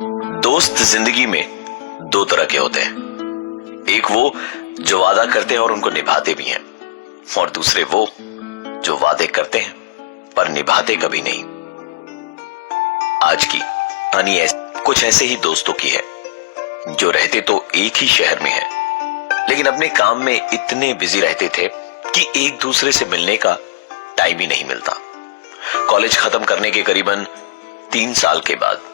दोस्त जिंदगी में दो तरह के होते हैं। एक वो जो वादा करते हैं और उनको निभाते भी हैं, और दूसरे वो जो वादे करते हैं पर निभाते कभी नहीं। आज की कहानी कुछ ऐसे ही दोस्तों की है जो रहते तो एक ही शहर में है, लेकिन अपने काम में इतने बिजी रहते थे कि एक दूसरे से मिलने का टाइम ही नहीं मिलता। कॉलेज खत्म करने के करीबन 3 साल के बाद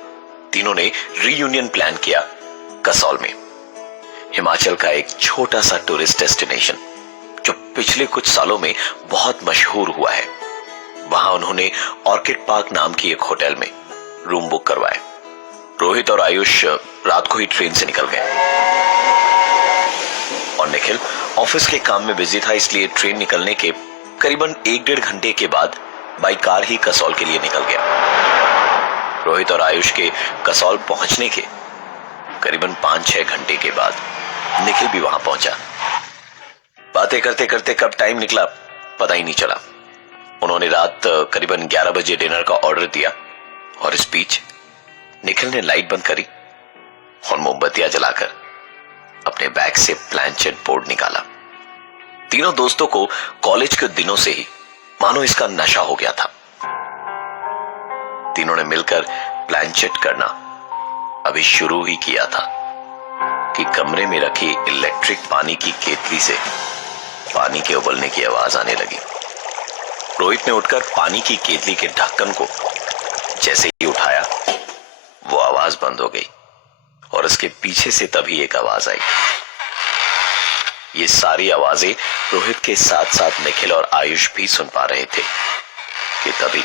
तीनों ने रीयूनियन प्लान किया कसौल में। हिमाचल का एक छोटा सा टूरिस्ट डेस्टिनेशन जो पिछले कुछ सालों में बहुत मशहूर हुआ है। वहां उन्होंने ऑर्किड पार्क नाम की एक होटल में रूम बुक करवाए। रोहित और आयुष रात को ही ट्रेन से निकल गए और निखिल ऑफिस के काम में बिजी था, इसलिए ट्रेन निकलने के करीबन 1-1.5 घंटे के बाद बाई कार ही कसौल के लिए निकल गया। रोहित और आयुष के कसौल पहुंचने के करीबन 5-6 घंटे के बाद निखिल भी वहां पहुंचा। बातें करते करते कब टाइम निकला पता ही नहीं चला। उन्होंने रात करीबन 11 बजे डिनर का ऑर्डर दिया और इस बीच निखिल ने लाइट बंद करी और मोमबत्तियां जलाकर अपने बैग से प्लानचेट बोर्ड निकाला। तीनों दोस्तों को कॉलेज के दिनों से ही मानो इसका नशा हो गया था। तीनों ने मिलकर प्लानचेट करना अभी शुरू ही किया था कि कमरे में रखी इलेक्ट्रिक पानी की केतली से पानी के उबलने की आवाज आने लगी। रोहित ने उठकर पानी की केतली के ढक्कन को जैसे ही उठाया, वो आवाज बंद हो गई और उसके पीछे से तभी एक आवाज आई। ये सारी आवाजें रोहित के साथ साथ निखिल और आयुष भी सुन पा रहे थे कि तभी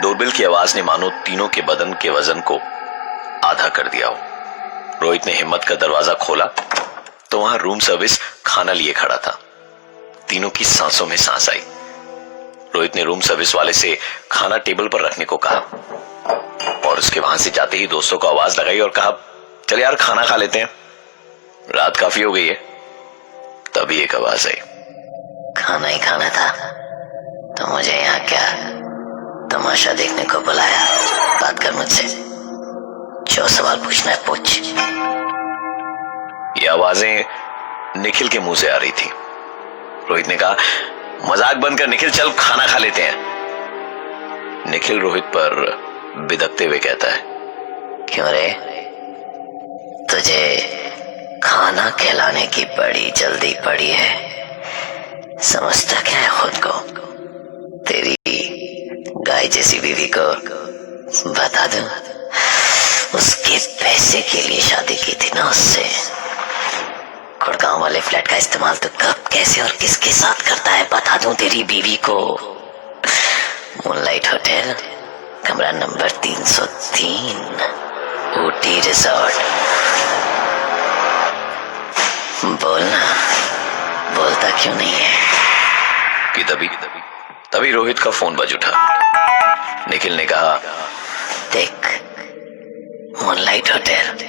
डोरबेल की आवाज ने मानो तीनों के बदन के वजन को आधा कर दिया हो। रोहित ने हिम्मत का दरवाजा खोला तो वहां रूम सर्विस खाना लिए खड़ा था। तीनों की सांसों में सांस आई। रोहित ने रूम सर्विस वाले से खाना टेबल पर रखने को कहा और उसके वहां से जाते ही दोस्तों को आवाज लगाई और कहा, चल यार खाना खा लेते हैं, रात काफी हो गई है। तभी एक आवाज आई, खाना ही खाना था तो मुझे यहाँ क्या तमाशा देखने को बुलाया? बात कर मुझसे, जो सवाल पूछना है पूछ। ये आवाजें निखिल के मुंह से आ रही थी। रोहित ने कहा, मजाक बंद कर निखिल, चल खाना खा लेते हैं। निखिल रोहित पर बिदकते हुए कहता है, क्यों रे, तुझे खाना खिलाने की बड़ी जल्दी पड़ी है? समझता क्या है खुद को? तेरी गाय जैसी बीवी को बता दूं, उसके पैसे के लिए शादी की थी ना उससे। गुड़गांव वाले फ्लैट का इस्तेमाल तो कब, कैसे और किसके साथ करता है बता दूं तेरी बीवी को। मूनलाइट होटल, कमरा नंबर 303, ऊटी रिजॉर्ट। बोलना, बोलता क्यों नहीं है? कि तभी रोहित का फोन बज उठा। निखिल ने कहा, देख, मूनलाइट होटल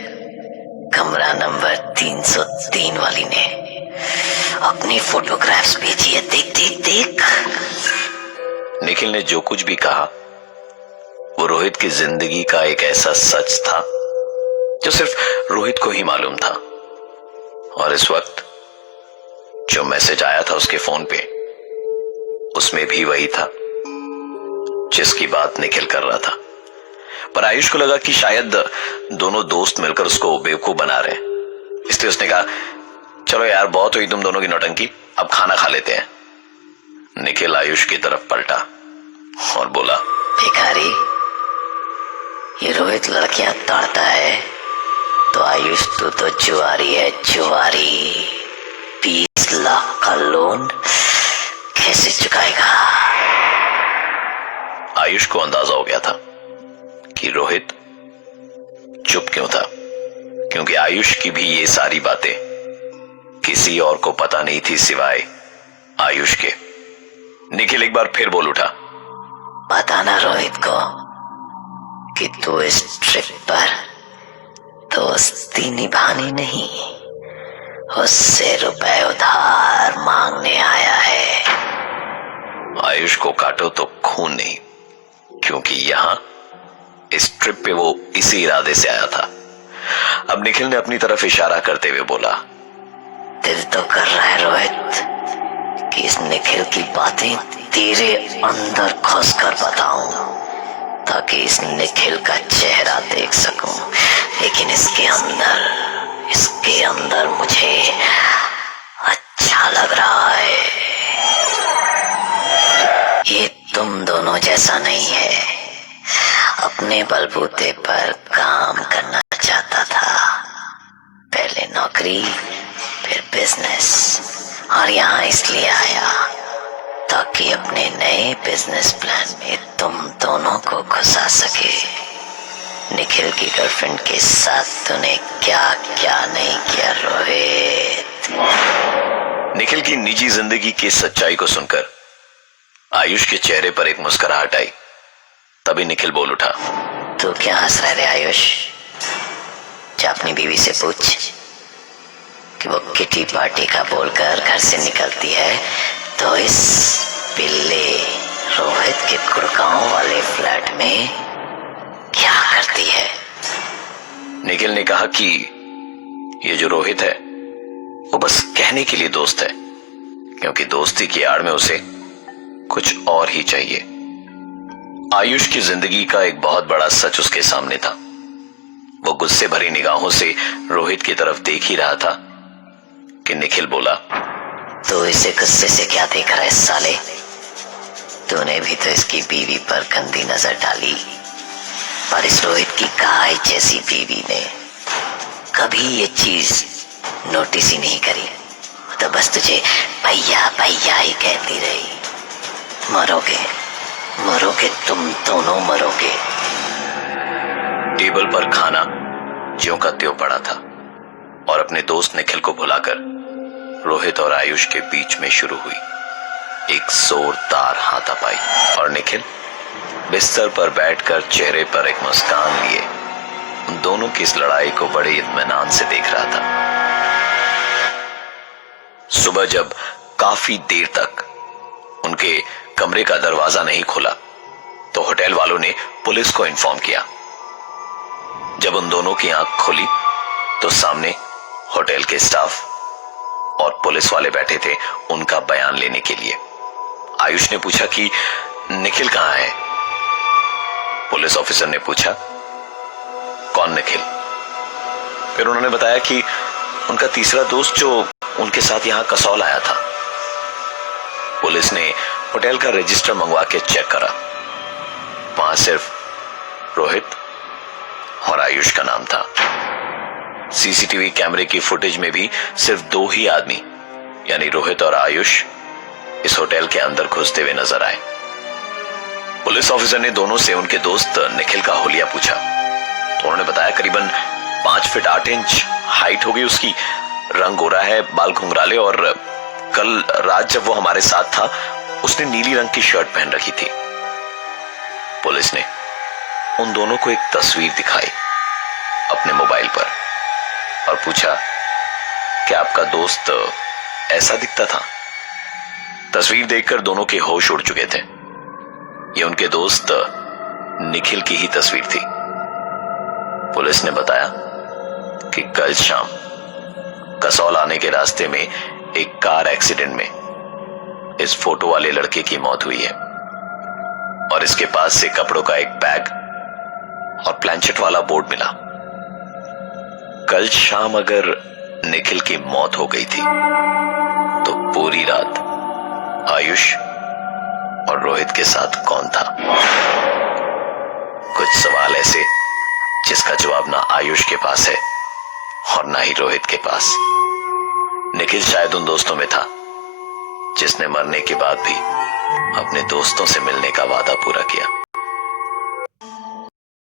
कमरा नंबर 303 वाली ने अपनी फोटोग्राफ्स भेजी है, देख देख देख। निखिल ने जो कुछ भी कहा वो रोहित की जिंदगी का एक ऐसा सच था जो सिर्फ रोहित को ही मालूम था। और इस वक्त जो मैसेज आया था उसके फोन पे, उसमें भी वही था जिसकी बात निखिल कर रहा था। पर आयुष को लगा कि शायद दोनों दोस्त मिलकर उसको बेवकूफ बना रहे हैं, इसलिए उसने कहा, चलो यार बहुत हुई तुम दोनों की नौटंकी, अब खाना खा लेते हैं। निखिल आयुष की तरफ पलटा और बोला, भिखारी, ये रोहित लड़कियां ताड़ता है तो आयुष तू तो जुआरी है, जुआरी। 20 लाख का लोन कैसे चुकाएगा? आयुष को अंदाजा हो गया था कि रोहित चुप क्यों था, क्योंकि आयुष की भी ये सारी बातें किसी और को पता नहीं थी सिवाय आयुष के। निखिल एक बार फिर बोल उठा, बताना रोहित को कि तू इस ट्रिप पर दोस्ती निभानी नहीं, उससे रुपए उधार मांगने आया है। आयुष को काटो तो खून नहीं, क्योंकि यहां इस ट्रिप पे वो इसी इरादे से आया था। अब निखिल ने अपनी तरफ इशारा करते हुए बोला, दिल तो कर रहा है रोहित कि इस निखिल की बातें तेरे अंदर घुस कर बताऊं, ताकि इस निखिल का चेहरा देख सकूं। लेकिन इसके अंदर मुझे अच्छा लग रहा है। ये तुम दोनों जैसा नहीं है। अपने बलबूते पर काम करना चाहता था, पहले नौकरी फिर बिजनेस, और यहाँ इसलिए आया ताकि अपने नए बिजनेस प्लान में तुम दोनों को घुसा सके। निखिल की गर्लफ्रेंड के साथ तूने क्या क्या नहीं किया रोहित। निखिल की निजी जिंदगी की सच्चाई को सुनकर आयुष के चेहरे पर एक मुस्कुराहट आई। तभी निखिल बोल उठा, तू क्या हंस रहा है रे आयुष? जा अपनी बीवी से पूछ कि वो किटी पार्टी का बोलकर घर से निकलती है तो इस पिल्ले रोहित के गुड़गांव वाले फ्लैट में क्या करती है। निखिल ने कहा कि ये जो रोहित है वो बस कहने के लिए दोस्त है, क्योंकि दोस्ती की आड़ में उसे कुछ और ही चाहिए। आयुष की जिंदगी का एक बहुत बड़ा सच उसके सामने था। वो गुस्से भरी निगाहों से रोहित की तरफ देख ही रहा था कि निखिल बोला, तो इसे गुस्से से क्या देख रहा है साले? तूने भी तो इसकी बीवी पर गंदी नजर डाली, पर इस रोहित की गाय जैसी बीवी ने कभी ये चीज नोटिस ही नहीं करी। तो बस तुझे भैया भैया ही कहती रही। मरोगे तुम दोनों मरोगे। टेबल पर खाना ज्यों का त्यों पड़ा था और अपने दोस्त निखिल को भुलाकर रोहित और आयुष के बीच में शुरू हुई एक जोरदार हाथापाई। और निखिल बिस्तर पर बैठकर चेहरे पर एक मुस्कान लिए उन दोनों की इस लड़ाई को बड़े इत्मीनान से देख रहा था। सुबह जब काफी देर तक उनके कमरे का दरवाजा नहीं खुला तो होटल वालों ने पुलिस को इन्फॉर्म किया। जब उन दोनों की आंख खुली तो सामने होटल के स्टाफ और पुलिस वाले बैठे थे उनका बयान लेने के लिए। आयुष ने पूछा कि निखिल कहां है? पुलिस ऑफिसर ने पूछा, कौन निखिल? फिर उन्होंने बताया कि उनका तीसरा दोस्त जो उनके साथ यहां कसौल आया था। पुलिस ने होटल का रजिस्टर मंगवा के चेक करा, वहां सिर्फ रोहित और आयुष का नाम था। सीसीटीवी कैमरे की फुटेज में भी सिर्फ दो ही आदमी यानी रोहित और आयुष इस होटल के अंदर घुसते हुए नजर आए। पुलिस ऑफिसर ने दोनों से उनके दोस्त निखिल का हुलिया पूछा तो उन्होंने बताया करीबन 5 फीट 8 इंच हाइट होगी उसकी, रंग गोरा है, बाल घुंघराले, और कल रात जब वो हमारे साथ था उसने नीली रंग की शर्ट पहन रखी थी। पुलिस ने उन दोनों को एक तस्वीर दिखाई अपने मोबाइल पर और पूछा, क्या आपका दोस्त ऐसा दिखता था? तस्वीर देखकर दोनों के होश उड़ चुके थे। ये उनके दोस्त निखिल की ही तस्वीर थी। पुलिस ने बताया कि कल शाम कसौल आने के रास्ते में एक कार एक्सीडेंट में इस फोटो वाले लड़के की मौत हुई है और इसके पास से कपड़ों का एक बैग और प्लैंचेट वाला बोर्ड मिला। कल शाम अगर निखिल की मौत हो गई थी तो पूरी रात आयुष और रोहित के साथ कौन था? कुछ सवाल ऐसे जिसका जवाब ना आयुष के पास है और ना ही रोहित के पास। निखिल शायद उन दोस्तों में था जिसने मरने के बाद भी अपने दोस्तों से मिलने का वादा पूरा किया।